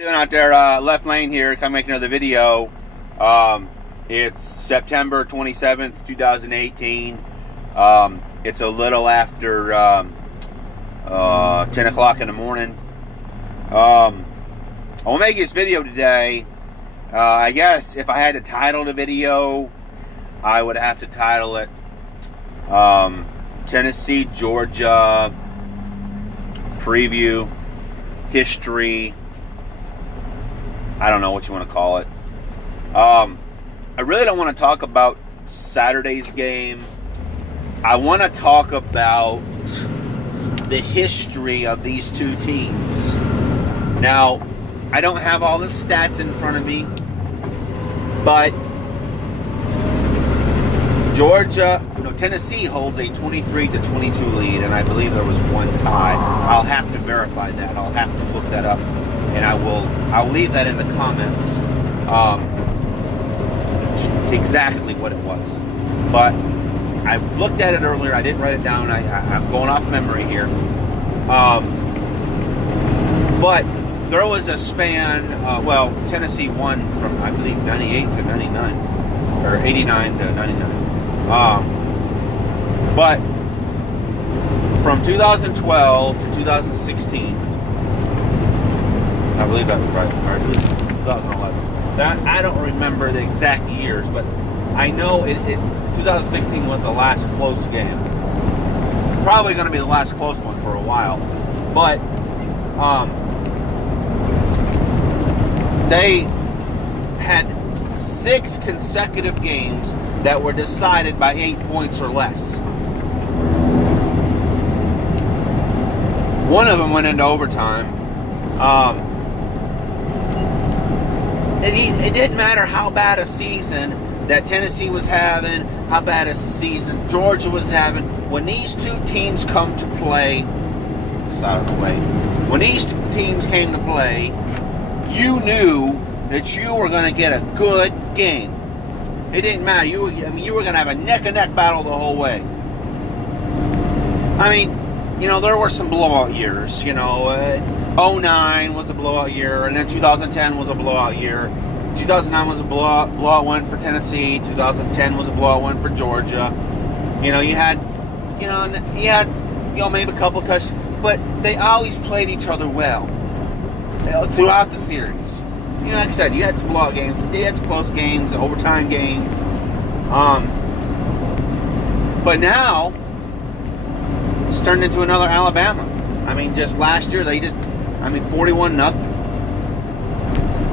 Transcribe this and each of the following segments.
Doing out there, left lane here, come make another video. It's September 27th, 2018. It's a little after 10 o'clock in the morning. I'll make this video today. I guess if I had to title the video, I would have to title it Tennessee, Georgia Preview, History. I don't know what you want to call it. I really don't want to talk about Saturday's game. I want to talk about the history of these two teams. Now, I don't have all the stats in front of me, but Tennessee holds a 23-22 lead, and I believe there was one tie. I'll have to verify that. I'll have to look that up, and I'll leave that in the comments. Exactly what it was, but I looked at it earlier. I didn't write it down. I'm going off memory here, but there was a span. Tennessee won from, I believe, 98 to 99, or 89 to 99. But from 2012 to 2016, I believe that was right. Or I believe 2011. That I don't remember the exact years, but I know it's 2016 was the last close game. Probably going to be the last close one for a while, but they had 6 consecutive games that were decided by 8 points or less. One of them went into overtime. It didn't matter how bad a season that Tennessee was having, how bad a season Georgia was having. When these two teams come to play, this out of the way. When these two teams came to play, you knew that you were going to get a good game. It didn't matter. You were going to have a neck-and-neck battle the whole way. I mean, there were some blowout years. 09 was a blowout year, and then 2010 was a blowout year. 2009 was a blowout win for Tennessee. 2010 was a blowout win for Georgia. You had maybe a couple touchdowns, but they always played each other well throughout the series. Like I said, you had some blowout games, but you had some close games, overtime games. But now it's turned into another Alabama. I mean, just last year 41-0.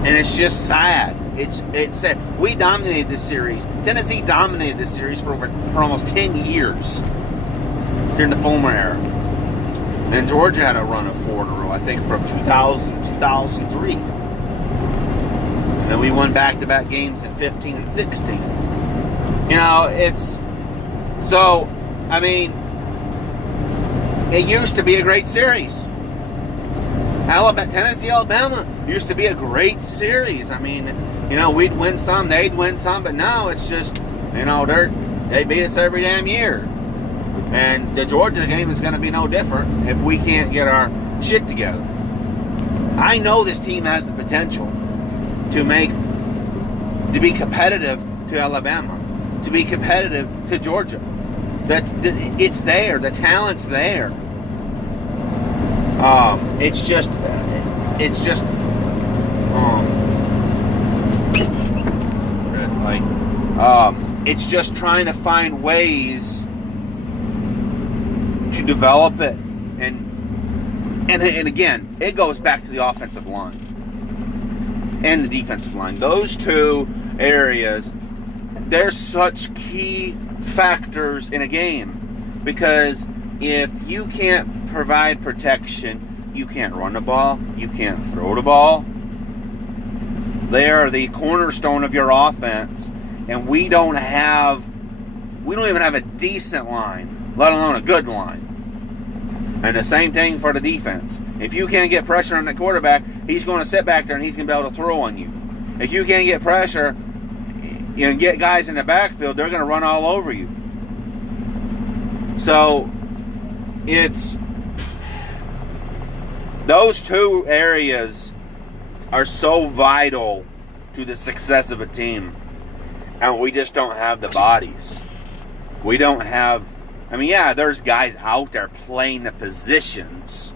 And it's just sad. It's sad. We dominated this series. Tennessee dominated this series for almost 10 years during the Fulmer era. And Georgia had a run of 4 in a row, I think, from 2000 to 2003. And then we won back-to-back games in 15 and 16. It used to be a great series. Tennessee, Alabama used to be a great series. We'd win some, they'd win some, but now it's just, they beat us every damn year. And the Georgia game is going to be no different if we can't get our shit together. I know this team has the potential to be competitive to Alabama, to be competitive to Georgia. It's there. The talent's there. It's just red light. It's just trying to find ways to develop it, and again, it goes back to the offensive line and the defensive line. Those two areas, they're such key factors in a game, because if you can't provide protection, you can't run the ball, you can't throw the ball. They are the cornerstone of your offense, and we don't even have a decent line, let alone a good line. And the same thing for the defense. If you can't get pressure on the quarterback, he's going to sit back there and he's going to be able to throw on you. If you can't get pressure and get guys in the backfield, they're going to run all over you. So it's those two areas are so vital to the success of a team. And we just don't have the bodies. We don't have... I mean, yeah, there's guys out there playing the positions,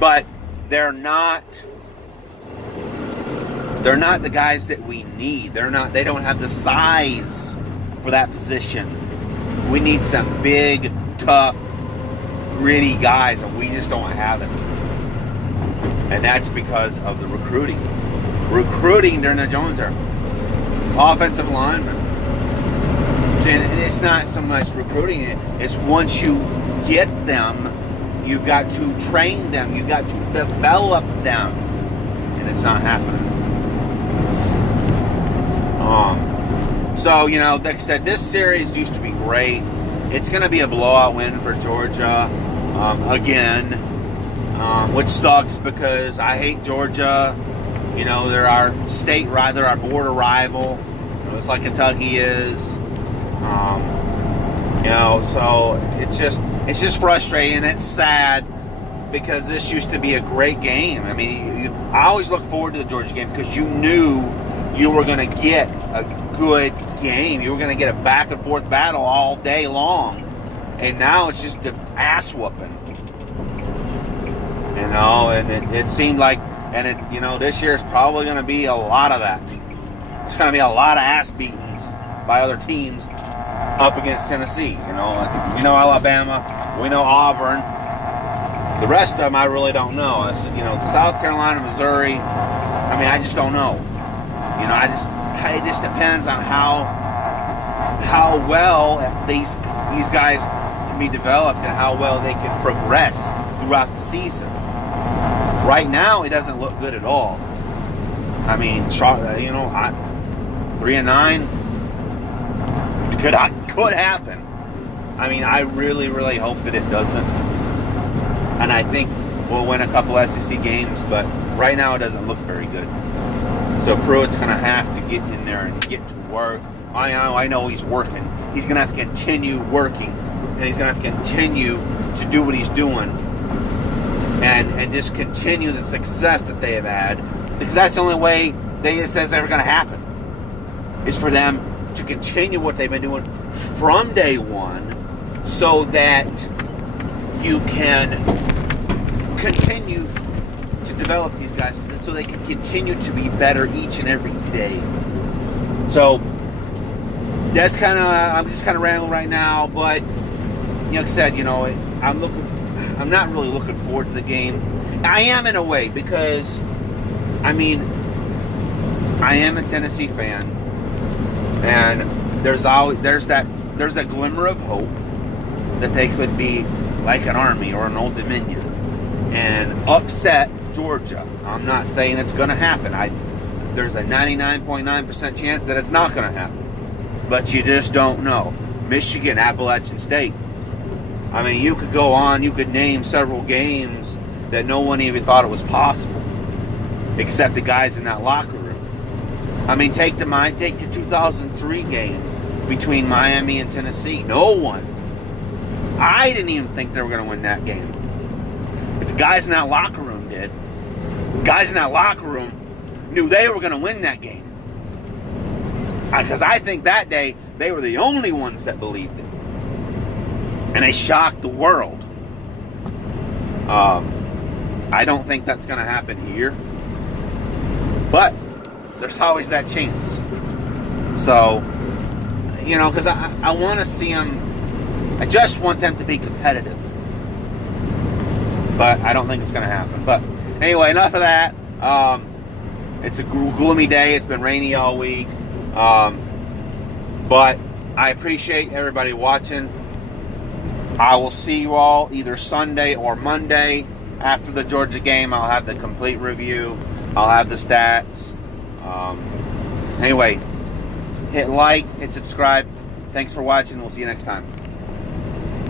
but they're not the guys that we need. They don't have the size for that position. We need some big, tough, gritty guys, and we just don't have it. And that's because of the recruiting. Recruiting during the Jones era. Offensive linemen. And it's not so much recruiting it. It's once you get them, you've got to train them. You've got to develop them. And it's not happening. So, like I said, this series used to be great. It's going to be a blowout win for Georgia again, which sucks because I hate Georgia. They're our state, they're our border rival. It's like Kentucky is. So it's just frustrating. It's sad because this used to be a great game. I mean, I always look forward to the Georgia game because you knew you were going to get a good game. You were going to get a back and forth battle all day long. And now it's just an ass whooping. And it seemed like, this year is probably going to be a lot of that. It's going to be a lot of ass beatings by other teams up against Tennessee. We know Alabama, we know Auburn. The rest of them I really don't know. South Carolina, Missouri. I mean, I just don't know. It just depends on how well these guys can be developed and how well they can progress throughout the season. Right now, it doesn't look good at all. I mean, 3-9 could happen. I mean, I really, really hope that it doesn't. And I think we'll win a couple SEC games, but right now it doesn't look very good. So Pruitt's going to have to get in there and get to work. I know he's working. He's going to have to continue working, and he's going to have to continue to do what he's doing, and just continue the success that they have had, because that's the only way that's ever going to happen, is for them to continue what they've been doing from day one, so that you can continue to develop these guys so they can continue to be better each and every day. So that's I'm just kind of rambling right now, but like I said, I'm not really looking forward to the game. I am in a way, because I am a Tennessee fan, and there's that glimmer of hope that they could be like an Army or an Old Dominion and upset Georgia. I'm not saying it's going to happen. There's a 99.9% chance that it's not going to happen. But you just don't know. Michigan, Appalachian State. I mean, you could go on, you could name several games that no one even thought it was possible, except the guys in that locker room. I mean, take the 2003 game between Miami and Tennessee. No one. I didn't even think they were going to win that game. But the guys in that locker room did. Guys in that locker room knew they were going to win that game. Because I think that day, they were the only ones that believed it. And they shocked the world. I don't think that's going to happen here. But there's always that chance. So, because I want to see them. I just want them to be competitive. But I don't think it's going to happen. But anyway, enough of that. It's a gloomy day. It's been rainy all week. But I appreciate everybody watching. I will see you all either Sunday or Monday after the Georgia game. I'll have the complete review. I'll have the stats. Anyway, hit like, hit subscribe. Thanks for watching. We'll see you next time.